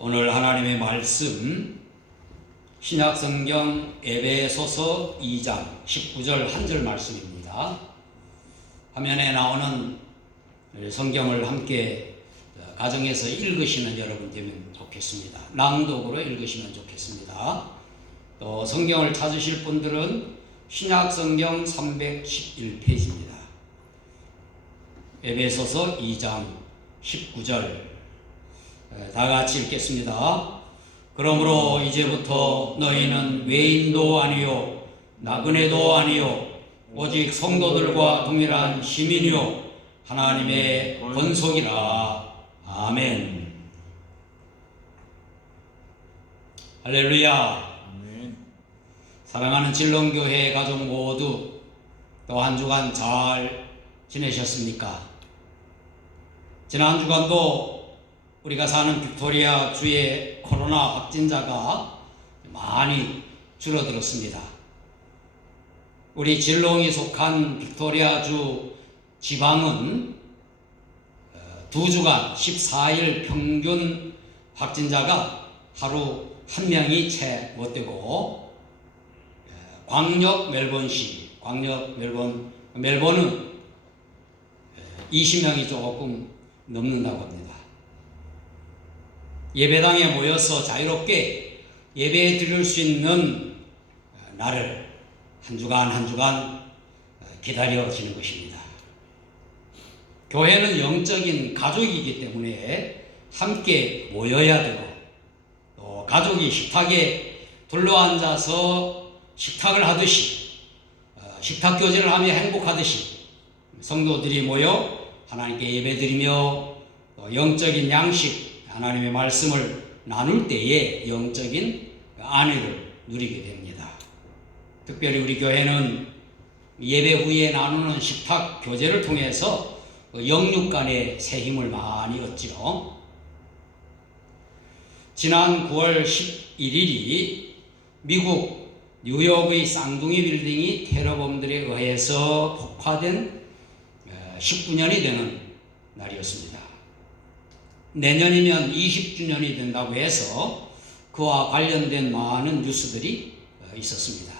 오늘 하나님의 말씀 신약성경 에베소서 2장 19절 한 절 말씀입니다. 화면에 나오는 성경을 함께 가정에서 읽으시는 여러분 되면 좋겠습니다. 낭독으로 읽으시면 좋겠습니다. 또 성경을 찾으실 분들은 신약성경 311페이지입니다. 에베소서 2장 19절 다 같이 읽겠습니다. 그러므로 이제부터 너희는 외인도 아니요 나그네도 아니요 오직 성도들과 동일한 시민이요 하나님의 권속이라. 아멘. 할렐루야. 아멘. 사랑하는 진롱교회 가족 모두 또 한 주간 잘 지내셨습니까? 지난 주간도 우리가 사는 빅토리아 주의 코로나 확진자가 많이 줄어들었습니다. 우리 진롱이 속한 빅토리아 주 지방은 두 주간 14일 평균 확진자가 하루 한 명이 채 못 되고, 광역 멜번시, 멜번은 20명이 조금 넘는다고 합니다. 예배당에 모여서 자유롭게 예배 드릴 수 있는 날을 한 주간 한 주간 기다려지는 것입니다. 교회는 영적인 가족이기 때문에 함께 모여야 되고, 또 가족이 식탁에 둘러앉아서 식탁을 하듯이 식탁 교제를 하며 행복하듯이 성도들이 모여 하나님께 예배드리며 또 영적인 양식 하나님의 말씀을 나눌 때에 영적인 안위를 누리게 됩니다. 특별히 우리 교회는 예배 후에 나누는 식탁 교제를 통해서 영육 간의 새 힘을 많이 얻죠. 지난 9월 11일이 미국 뉴욕의 쌍둥이 빌딩이 테러범들에 의해서 폭파된 19년이 되는 날이었습니다. 내년이면 20주년이 된다고 해서 그와 관련된 많은 뉴스들이 있었습니다.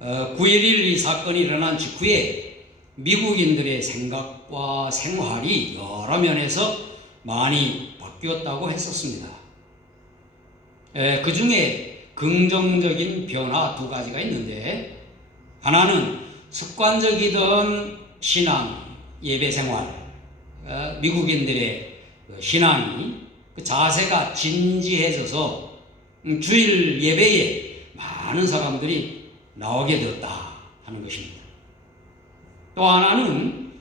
9.11 이 사건이 일어난 직후에 미국인들의 생각과 생활이 여러 면에서 많이 바뀌었다고 했었습니다. 그 중에 긍정적인 변화 두 가지가 있는데, 하나는 습관적이던 신앙, 예배 생활, 미국인들의 신앙이 그 자세가 진지해져서 주일 예배에 많은 사람들이 나오게 되었다 하는 것입니다. 또 하나는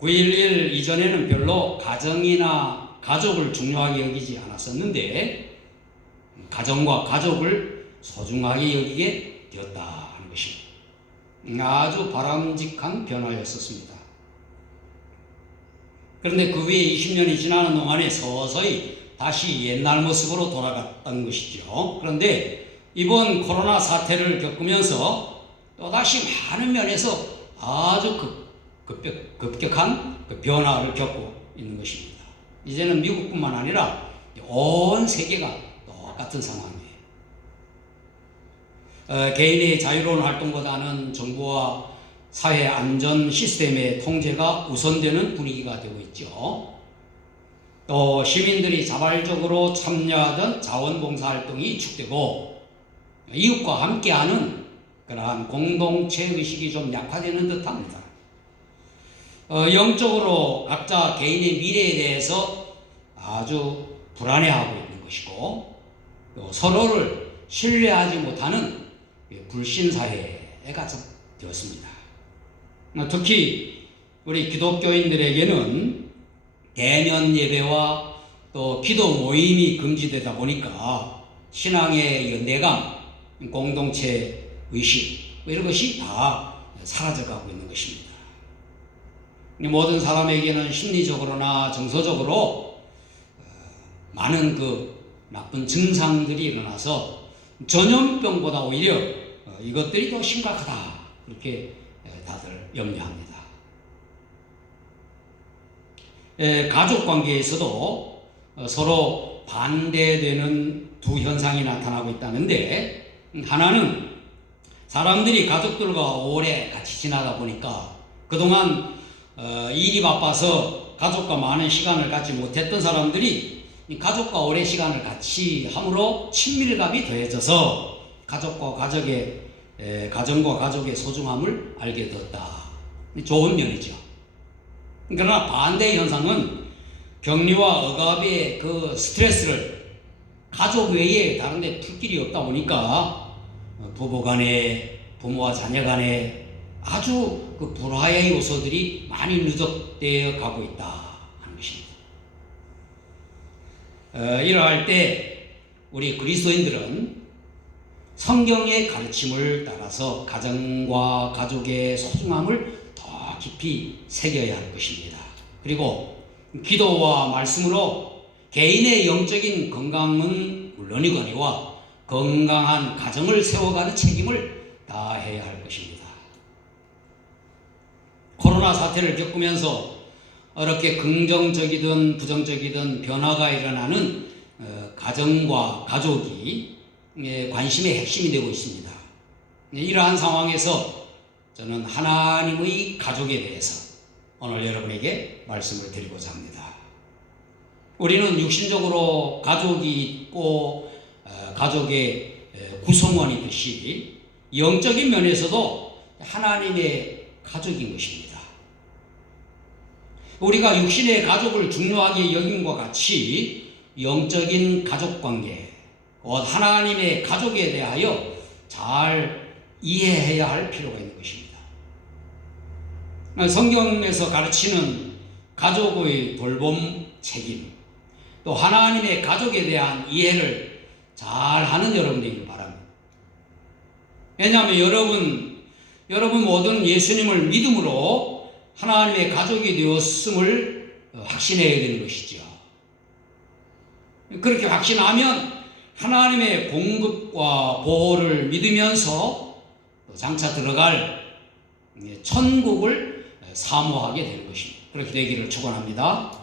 9.11 이전에는 별로 가정이나 가족을 중요하게 여기지 않았었는데 가정과 가족을 소중하게 여기게 되었다 하는 것입니다. 아주 바람직한 변화였었습니다. 그런데 그 후에 20년이 지나는 동안에 서서히 다시 옛날 모습으로 돌아갔던 것이죠. 그런데 이번 코로나 사태를 겪으면서 또다시 많은 면에서 아주 급격한 변화를 겪고 있는 것입니다. 이제는 미국뿐만 아니라 온 세계가 똑같은 상황이에요. 개인의 자유로운 활동보다는 정부와 사회 안전 시스템의 통제가 우선되는 분위기가 되고 있죠. 또 시민들이 자발적으로 참여하던 자원봉사 활동이 축되고 이웃과 함께하는 그러한 공동체 의식이 좀 약화되는 듯합니다. 영적으로 각자 개인의 미래에 대해서 아주 불안해하고 있는 것이고, 또 서로를 신뢰하지 못하는 불신사회가 되었습니다. 특히 우리 기독교인들에게는 대면 예배와 또 기도 모임이 금지되다 보니까 신앙의 내감, 공동체 의식 이런 것이 다 사라져가고 있는 것입니다. 모든 사람에게는 심리적으로나 정서적으로 많은 나쁜 증상들이 일어나서 전염병보다 오히려 이것들이 더 심각하다 그렇게 다들 염려합니다. 가족 관계에서도 서로 반대되는 두 현상이 나타나고 있다는데, 하나는 사람들이 가족들과 오래 같이 지나다 보니까 그동안 일이 바빠서 가족과 많은 시간을 갖지 못했던 사람들이 가족과 오래 시간을 같이 함으로 친밀감이 더해져서 가정과 가족의 소중함을 알게 되었다. 좋은 면이죠. 그러나 반대 현상은 격리와 억압의 그 스트레스를 가족 외에 다른 데 풀 길이 없다 보니까 부부 간에, 부모와 자녀 간에 아주 그 불화의 요소들이 많이 누적되어 가고 있다 하는 것입니다. 이러할 때 우리 그리스도인들은 성경의 가르침을 따라서 가정과 가족의 소중함을 더 깊이 새겨야 할 것입니다. 그리고 기도와 말씀으로 개인의 영적인 건강은 물론이거니와 건강한 가정을 세워가는 책임을 다해야 할 것입니다. 코로나 사태를 겪으면서 이렇게 긍정적이든 부정적이든 변화가 일어나는 가정과 가족이 관심의 핵심이 되고 있습니다. 이러한 상황에서 저는 하나님의 가족에 대해서 오늘 여러분에게 말씀을 드리고자 합니다. 우리는 육신적으로 가족이 있고 가족의 구성원이듯이 영적인 면에서도 하나님의 가족인 것입니다. 우리가 육신의 가족을 중요하게 여김과 같이 영적인 가족관계, 하나님의 가족에 대하여 잘 이해해야 할 필요가 있는 것입니다. 성경에서 가르치는 가족의 돌봄 책임, 또 하나님의 가족에 대한 이해를 잘 하는 여러분들이길 바랍니다. 왜냐하면 여러분 모두는 예수님을 믿음으로 하나님의 가족이 되었음을 확신해야 되는 것이죠. 그렇게 확신하면 하나님의 공급과 보호를 믿으면서 장차 들어갈 천국을 사모하게 되는 것입니다. 그렇게 되기를 축원합니다.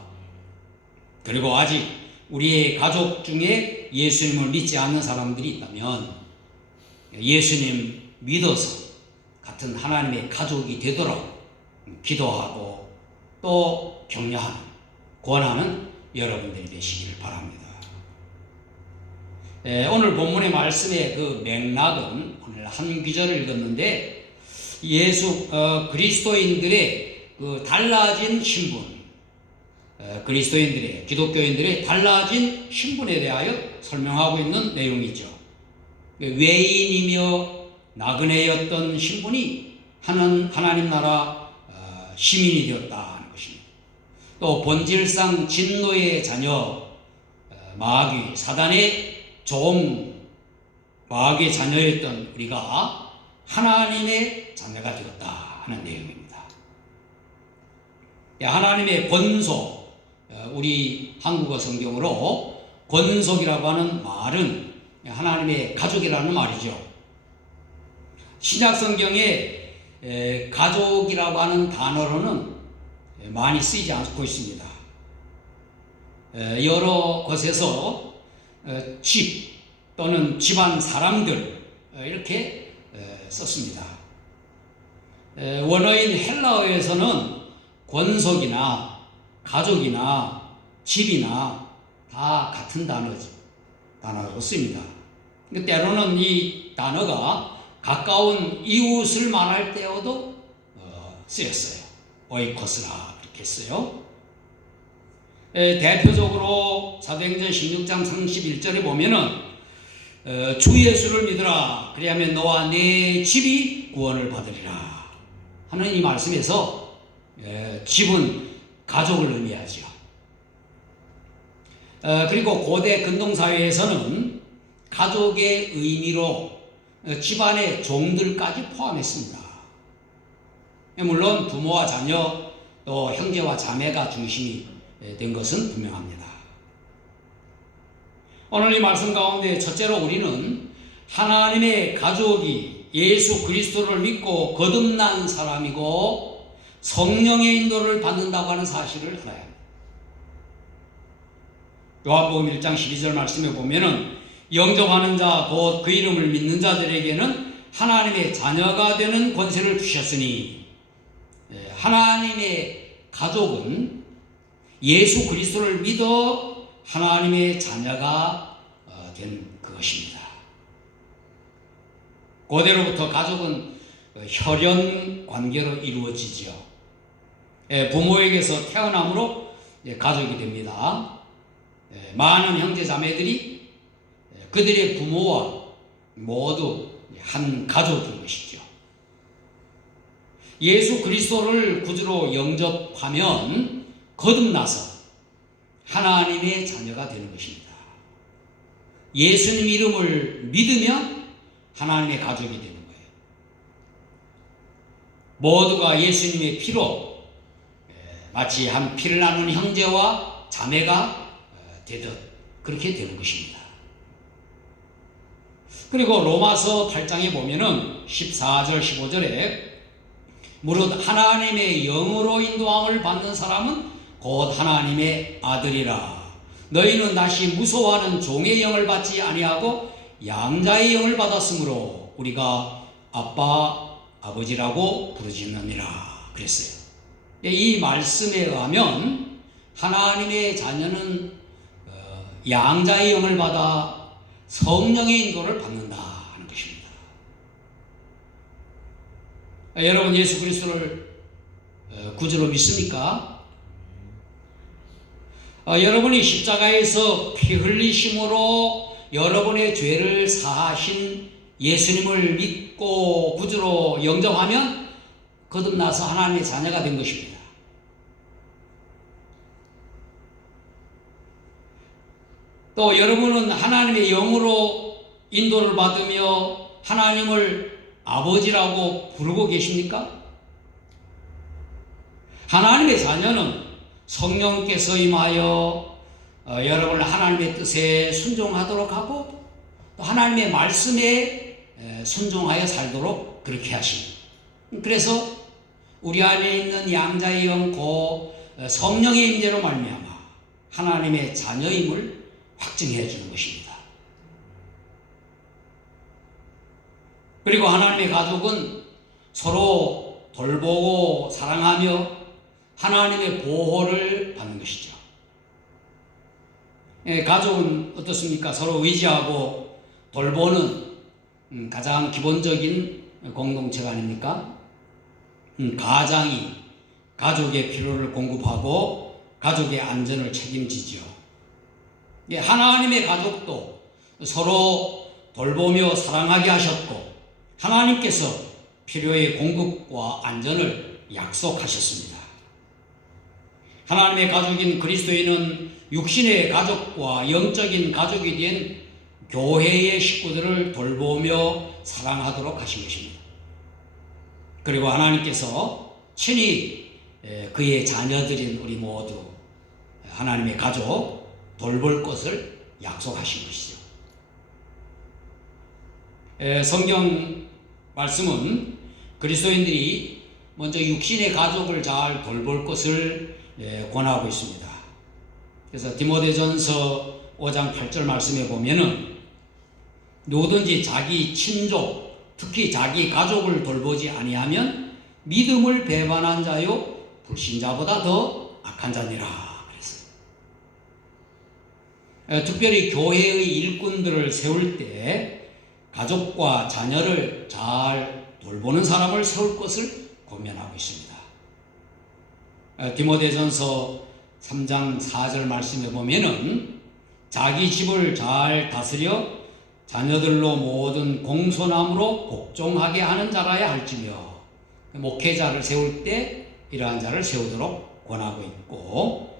그리고 아직 우리의 가족 중에 예수님을 믿지 않는 사람들이 있다면 예수님 믿어서 같은 하나님의 가족이 되도록 기도하고 또 격려하는, 권하는 여러분들이 되시기를 바랍니다. 오늘 본문의 말씀의 그 맥락은 오늘 한 구절을 읽었는데 그리스도인들의 그 달라진 신분, 그리스도인들의, 기독교인들의 달라진 신분에 대하여 설명하고 있는 내용이죠. 외인이며 나그네였던 신분이 하나님 나라 시민이 되었다 하는 것입니다. 또 본질상 진노의 자녀, 마귀, 사단의 마귀의 자녀였던 우리가 하나님의 자녀가 되었다 하는 내용입니다. 하나님의 권속, 우리 한국어 성경으로 권속이라고 하는 말은 하나님의 가족이라는 말이죠. 신약 성경에 가족이라고 하는 단어로는 많이 쓰이지 않고 있습니다. 여러 곳에서 집 또는 집안 사람들 이렇게 썼습니다. 원어인 헬라어에서는 권속이나 가족이나 집이나 다 같은 단어로 씁니다. 때로는 이 단어가 가까운 이웃을 말할 때에도 쓰였어요. 오이코스라 그렇게 했어요. 대표적으로 사도행전 16장 31절에 보면은 주 예수를 믿으라 그리하면 너와 네 집이 구원을 받으리라 하는 이 말씀에서 집은 가족을 의미하죠. 그리고 고대 근동사회에서는 가족의 의미로 집안의 종들까지 포함했습니다. 물론 부모와 자녀 또 형제와 자매가 중심이 된 것은 분명합니다. 오늘 이 말씀 가운데 첫째로 우리는 하나님의 가족이 예수 그리스도를 믿고 거듭난 사람이고 성령의 인도를 받는다고 하는 사실을 알아야 합니다. 요한복음 1장 12절 말씀에 보면은 영접하는 자 곧 그 이름을 믿는 자들에게는 하나님의 자녀가 되는 권세를 주셨으니, 하나님의 가족은 예수 그리스도를 믿어 하나님의 자녀가 된 그것입니다. 고대로부터 가족은 혈연 관계로 이루어지지요. 부모에게서 태어남으로 가족이 됩니다. 많은 형제 자매들이 그들의 부모와 모두 한 가족인 것이죠. 예수 그리스도를 구주로 영접하면 거듭나서 하나님의 자녀가 되는 것입니다. 예수님 이름을 믿으면 하나님의 가족이 되는 거예요. 모두가 예수님의 피로 마치 한 피를 나눈 형제와 자매가 되듯 그렇게 되는 것입니다. 그리고 로마서 8장에 보면은 14절 15절에 무릇 하나님의 영으로 인도함을 받는 사람은 곧 하나님의 아들이라. 너희는 다시 무서워하는 종의 영을 받지 아니하고 양자의 영을 받았으므로 우리가 아빠 아버지라고 부르짖느니라 그랬어요. 이 말씀에 의하면 하나님의 자녀는 양자의 영을 받아 성령의 인도를 받는다 하는 것입니다. 여러분 예수 그리스도를 구주로 믿습니까? 여러분이 십자가에서 피 흘리심으로 여러분의 죄를 사하신 예수님을 믿고 구주로 영접하면 거듭나서 하나님의 자녀가 된 것입니다. 또 여러분은 하나님의 영으로 인도를 받으며 하나님을 아버지라고 부르고 계십니까? 하나님의 자녀는 성령께서 임하여 여러분을 하나님의 뜻에 순종하도록 하고 또 하나님의 말씀에 순종하여 살도록 그렇게 하십니다. 그래서 우리 안에 있는 양자의 영 고 성령의 임재로 말미암아 하나님의 자녀임을 확증해 주는 것입니다. 그리고 하나님의 가족은 서로 돌보고 사랑하며 하나님의 보호를 받는 것이죠. 가족은 어떻습니까? 서로 의지하고 돌보는 가장 기본적인 공동체가 아닙니까? 가장이 가족의 필요를 공급하고 가족의 안전을 책임지죠. 하나님의 가족도 서로 돌보며 사랑하게 하셨고 하나님께서 필요의 공급과 안전을 약속하셨습니다. 하나님의 가족인 그리스도인은 육신의 가족과 영적인 가족이 된 교회의 식구들을 돌보며 사랑하도록 하신 것입니다. 그리고 하나님께서 친히 그의 자녀들인 우리 모두 하나님의 가족 돌볼 것을 약속하신 것이죠. 성경 말씀은 그리스도인들이 먼저 육신의 가족을 잘 돌볼 것을 권하고 있습니다. 그래서 디모데전서 5장 8절 말씀에 보면은 누구든지 자기 친족, 특히 자기 가족을 돌보지 아니하면 믿음을 배반한 자요 불신자보다 더 악한 자니라. 특별히 교회의 일꾼들을 세울 때 가족과 자녀를 잘 돌보는 사람을 세울 것을 권면하고 있습니다. 디모데전서 3장 4절 말씀에 보면은 자기 집을 잘 다스려 자녀들로 모든 공손함으로 복종하게 하는 자라야 할지며 목회자를 세울 때 이러한 자를 세우도록 권하고 있고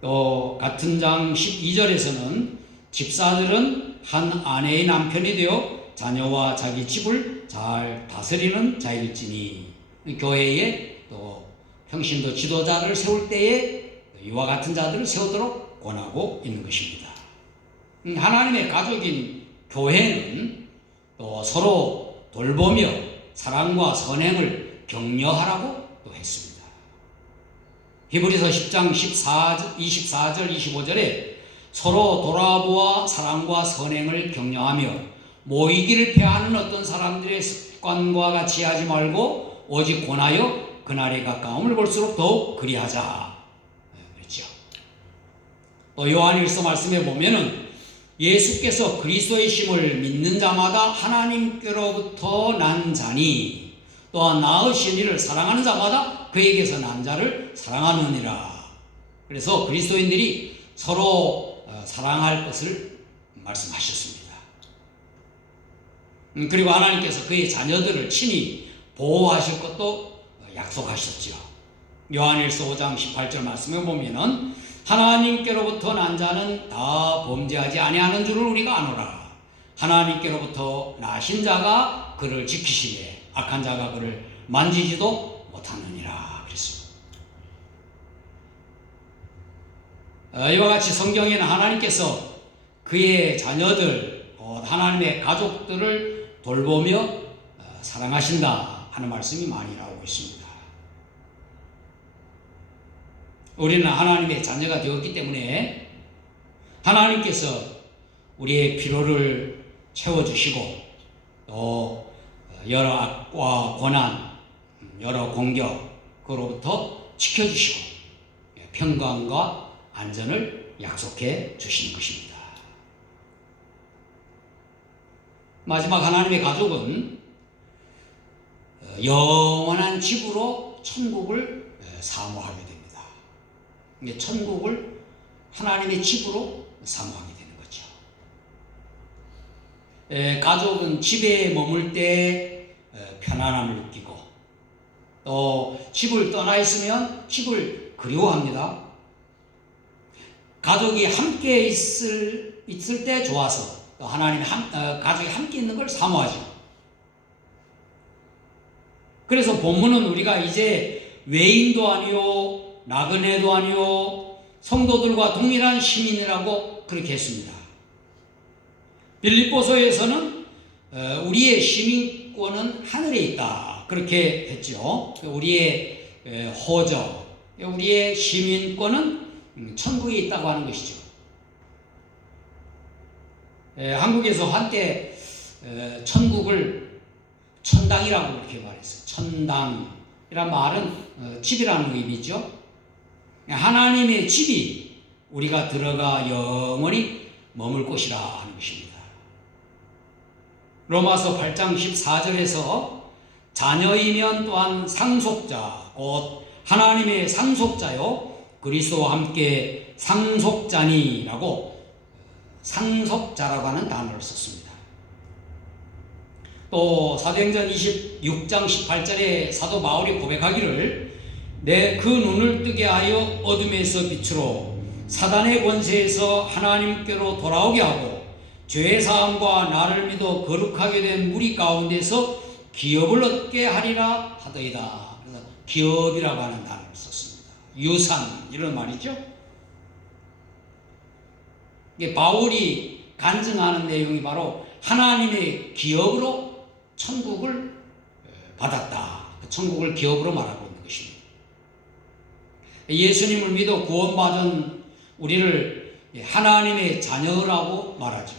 또 같은 장 12절에서는 집사들은 한 아내의 남편이 되어 자녀와 자기 집을 잘 다스리는 자일지니 교회에 또 평신도 지도자를 세울 때에 이와 같은 자들을 세우도록 권하고 있는 것입니다. 하나님의 가족인 교회는 또 서로 돌보며 사랑과 선행을 격려하라고 또 했습니다. 히브리서 10장 24절 25절에 서로 돌아보아 사랑과 선행을 격려하며 모이기를 패하는 어떤 사람들의 습관과 같이 하지 말고 오직 권하여 그날의 가까움을 볼수록 더욱 그리하자. 그렇죠. 또 요한일서 말씀에 보면은 예수께서 그리스도의 심을 믿는 자마다 하나님께로부터 난 자니 또한 낳으신 이를 사랑하는 자마다 그에게서 난 자를 사랑하느니라. 그래서 그리스도인들이 서로 사랑할 것을 말씀하셨습니다. 그리고 하나님께서 그의 자녀들을 친히 보호하실 것도 약속하셨죠. 요한일서 5장 18절 말씀에 보면은 하나님께로부터 난 자는 다 범죄하지 아니하는 줄을 우리가 아노라. 하나님께로부터 나신 자가 그를 지키시되 악한 자가 그를 만지지도 못하느니라. 그랬습니다. 이와 같이 성경에는 하나님께서 그의 자녀들, 하나님의 가족들을 돌보며 사랑하신다 하는 말씀이 많이 나오고 있습니다. 우리는 하나님의 자녀가 되었기 때문에 하나님께서 우리의 필요를 채워주시고 또 여러 악과 고난, 여러 공격으로부터 지켜주시고 평강과 안전을 약속해 주시는 것입니다. 마지막 하나님의 가족은 영원한 집으로 천국을 사모하게 됩니다. 천국을 하나님의 집으로 사모하게 되는 거죠. 가족은 집에 머물 때 편안함을 느끼고 또 집을 떠나 있으면 집을 그리워합니다. 가족이 함께 있을 때 좋아서 또 가족이 함께 있는 걸 사모하죠. 그래서 본문은 우리가 이제 외인도 아니요 나그네도 아니요 성도들과 동일한 시민이라고 그렇게 했습니다. 빌립보서에서는 우리의 시민권은 하늘에 있다 그렇게 했죠. 우리의 호적, 우리의 시민권은 천국에 있다고 하는 것이죠. 한국에서 한때 천국을 천당이라고 그렇게 말했어요. 천당이란 말은 집이라는 의미죠. 하나님의 집이 우리가 들어가 영원히 머물 곳이라 하는 것입니다. 로마서 8장 14절에서 자녀이면 또한 상속자 곧 하나님의 상속자요 그리스도와 함께 상속자니라고 상속자라고 하는 단어를 썼습니다. 또 사도행전 26장 18절에 사도 바울이 고백하기를 내 그 눈을 뜨게 하여 어둠에서 빛으로 사단의 권세에서 하나님께로 돌아오게 하고 죄 사함과 나를 믿어 거룩하게 된 무리 가운데서 기업을 얻게 하리라 하더이다. 그래서 기업이라고 하는 단어를 썼습니다. 유산 이런 말이죠. 이게 바울이 간증하는 내용이 바로 하나님의 기업으로 천국을 받았다. 천국을 기업으로 말하고 있는 것입니다. 예수님을 믿어 구원받은 우리를 하나님의 자녀라고 말하죠.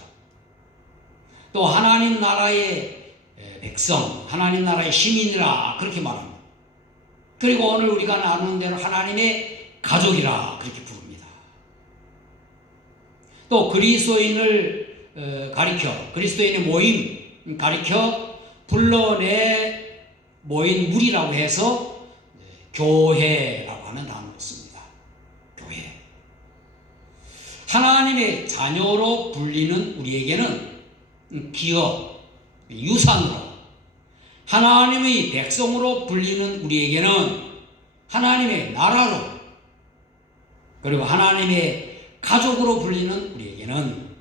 또 하나님 나라의 백성, 하나님 나라의 시민이라 그렇게 말합니다. 그리고 오늘 우리가 나누는 대로 하나님의 가족이라 그렇게 부릅니다. 또 그리스도인을 가리켜, 그리스도인의 모임 가리켜 불러내 모인 무리라고 해서 교회라고 하는 단어를 씁니다. 교회. 하나님의 자녀로 불리는 우리에게는 기업, 유산으로, 하나님의 백성으로 불리는 우리에게는 하나님의 나라로, 그리고 하나님의 가족으로 불리는 우리에게는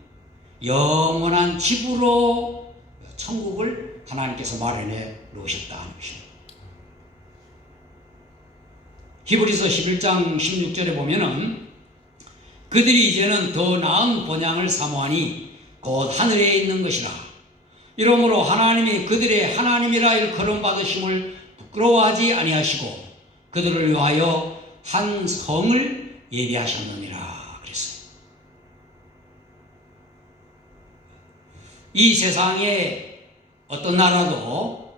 영원한 집으로 천국을 하나님께서 마련해 놓으셨다 하는 것입니다. 히브리서 11장 16절에 보면은 그들이 이제는 더 나은 본향을 사모하니 곧 하늘에 있는 것이라. 이러므로 하나님이 그들의 하나님이라 일컬음 받으심을 부끄러워하지 아니하시고 그들을 위하여 한 성을 예비하셨느니라 그랬어요. 이 세상에 어떤 나라도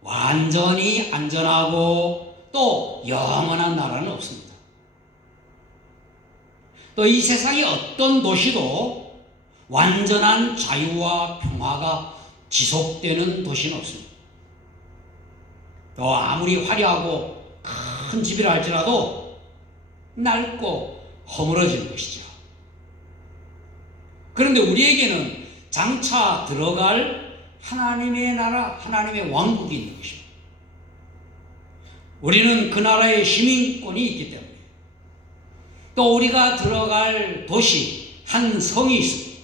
완전히 안전하고 또 영원한 나라는 없습니다. 또 이 세상의 어떤 도시도 완전한 자유와 평화가 지속되는 도시는 없습니다. 또 아무리 화려하고 큰 집이라 할지라도 낡고 허물어지는 것이죠. 그런데 우리에게는 장차 들어갈 하나님의 나라, 하나님의 왕국이 있는 것입니다. 우리는 그 나라의 시민권이 있기 때문에 또 우리가 들어갈 도시, 한 성이 있습니다.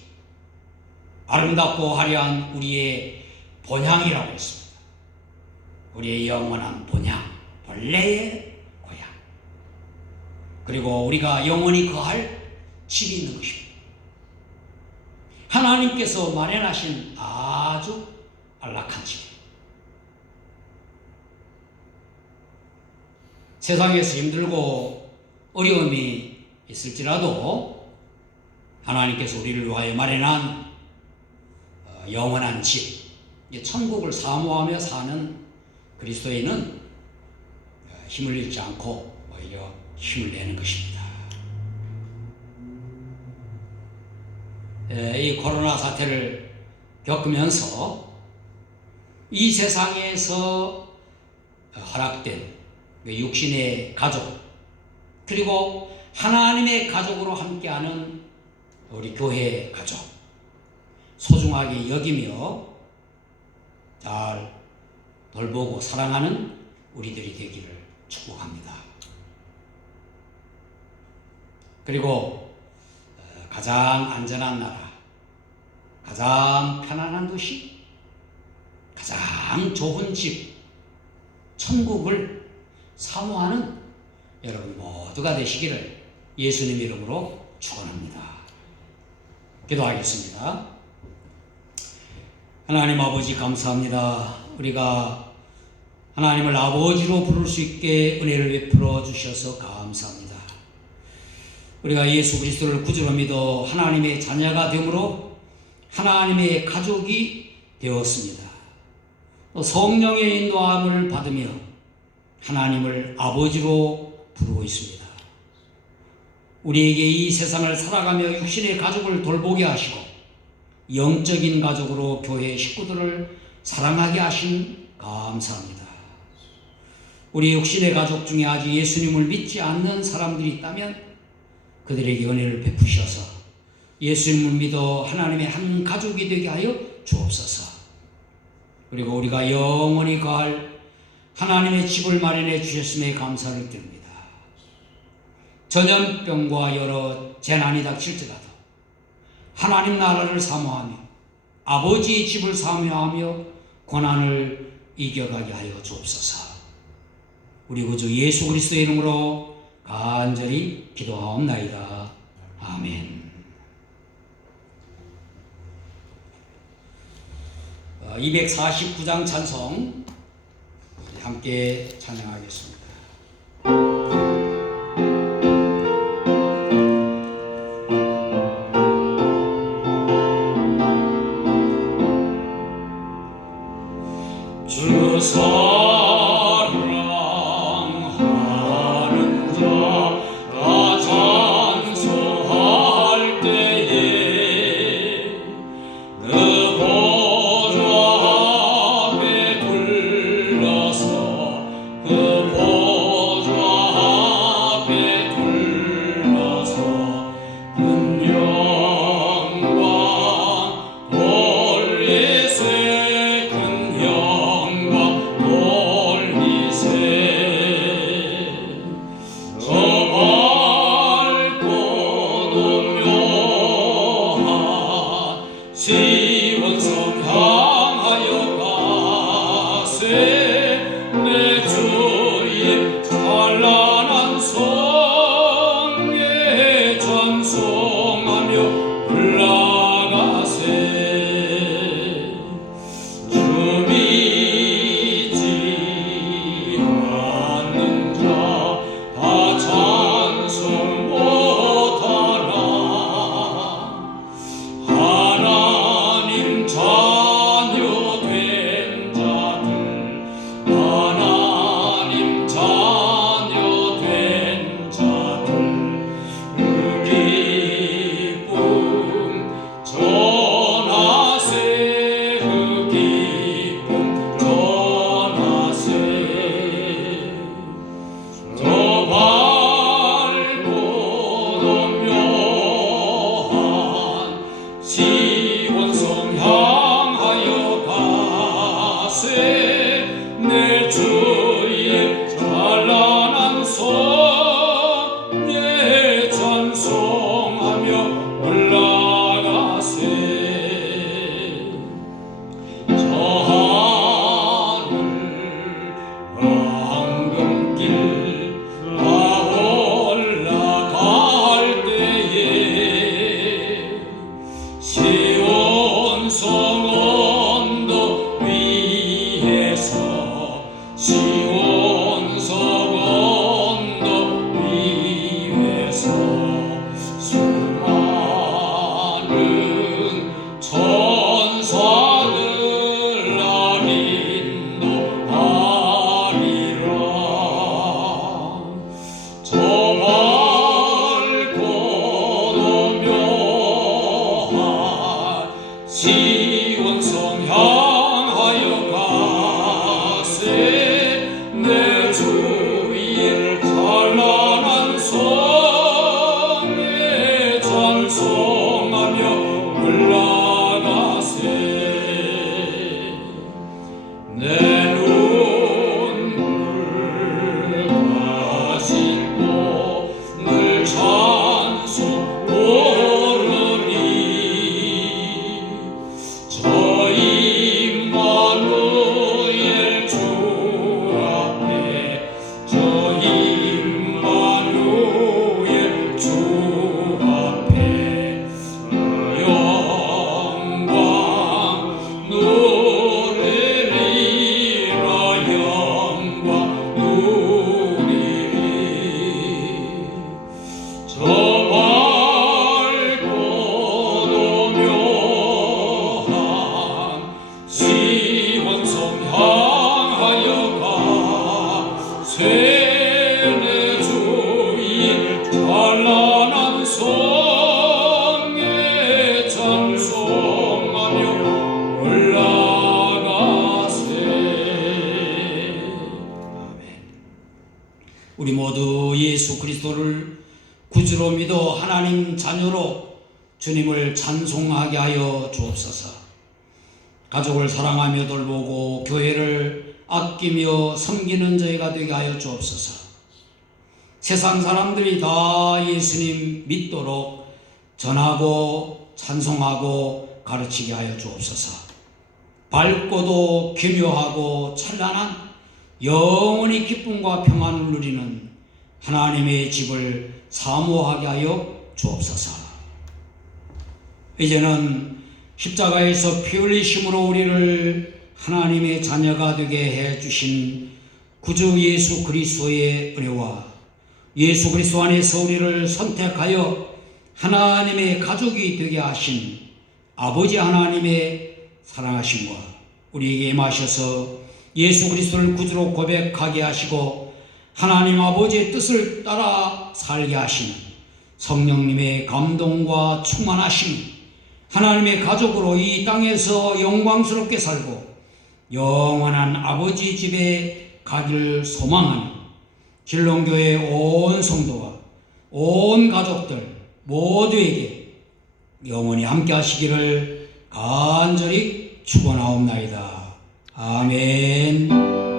아름답고 화려한 우리의 본향이라고 했습니다. 우리의 영원한 본향, 본래의 고향. 그리고 우리가 영원히 거할 집이 있는 것입니다. 하나님께서 마련하신 아주 안락한 집. 세상에서 힘들고 어려움이 있을지라도 하나님께서 우리를 위하여 마련한 영원한 집, 천국을 사모하며 사는 그리스도인은 힘을 잃지 않고 오히려 힘을 내는 것입니다. 이 코로나 사태를 겪으면서 이 세상에서 허락된 육신의 가족, 그리고 하나님의 가족으로 함께하는 우리 교회 가족, 소중하게 여기며 잘 돌보고 사랑하는 우리들이 되기를 축복합니다. 그리고 가장 안전한 나라, 가장 편안한 도시, 가장 좋은 집, 천국을 사모하는 여러분 모두가 되시기를 예수님 이름으로 축원합니다. 기도하겠습니다. 하나님 아버지 감사합니다. 우리가 하나님을 아버지로 부를 수 있게 은혜를 베풀어 주셔서 감사합니다. 우리가 예수 그리스도를 구주로 믿어 하나님의 자녀가 되므로 하나님의 가족이 되었습니다. 또 성령의 인도함을 받으며 하나님을 아버지로 부르고 있습니다. 우리에게 이 세상을 살아가며 육신의 가족을 돌보게 하시고 영적인 가족으로 교회 식구들을 사랑하게 하신 감사합니다. 우리 육신의 가족 중에 아직 예수님을 믿지 않는 사람들이 있다면 그들에게 은혜를 베푸셔서 예수님을 믿어 하나님의 한 가족이 되게 하여 주옵소서. 그리고 우리가 영원히 거할 하나님의 집을 마련해 주셨음에 감사를 드립니다. 전염병과 여러 재난이 닥칠지라도 하나님 나라를 사모하며 아버지의 집을 사모하며 고난을 이겨가게 하여 주옵소서. 우리 구주 예수 그리스도의 이름으로 간절히 기도하옵나이다. 아멘. 249장 찬송 함께 찬양하겠습니다. 주 사랑하는 자 다 찬송할 때에 그 보좌 앞에 둘러서 그 보좌 앞에 둘러서 큰 영광 돌리세 큰 영광 돌리세 저 밝고 노묘한 시온성 향하여 가세 내 주님 찬란한 성에 찬송하며 올라가세 주 믿지 않는 자 다 찬송 못하나 하나님 시온성 향하여 가세 내 주위에 찬란한 성에 찬송하며 올라가세 내 눈물 가시고 늘 찬송 오르리 저 임마누엘 주 앞에 저 임마누엘 주 앞에 영광 누리리라 영광 누리리 저 밝고 노묘한 시온성 향하여 가세 내 주인 찬란한 성에 찬송하며 올라가세. 아멘. 우리 모두 예수 그리스도를 구주로 믿어 하나님 자녀로 주님을 찬송하게 하여 주옵소서. 가족을 사랑하며 돌보고 교회를 아끼며 섬기는 저희가 되게 하여 주옵소서. 세상 사람들이 다 예수님 믿도록 전하고 찬송하고 가르치게 하여 주옵소서. 밝고도 기묘하고 찬란한 영원히 기쁨과 평안을 누리는 하나님의 집을 사모하게 하여 주옵소서. 이제는 십자가에서 피 흘리심으로 우리를 하나님의 자녀가 되게 해주신 구주 예수 그리스도의 은혜와 예수 그리스도 안에서 우리를 선택하여 하나님의 가족이 되게 하신 아버지 하나님의 사랑하심과 우리에게 임하셔서 예수 그리스도를 구주로 고백하게 하시고 하나님 아버지의 뜻을 따라 살게 하시는 성령님의 감동과 충만하심, 하나님의 가족으로 이 땅에서 영광스럽게 살고 영원한 아버지 집에 가기를 소망하는 길롱교회 온 성도와 온 가족들 모두에게 영원히 함께 하시기를 간절히 축원하옵나이다. 아멘.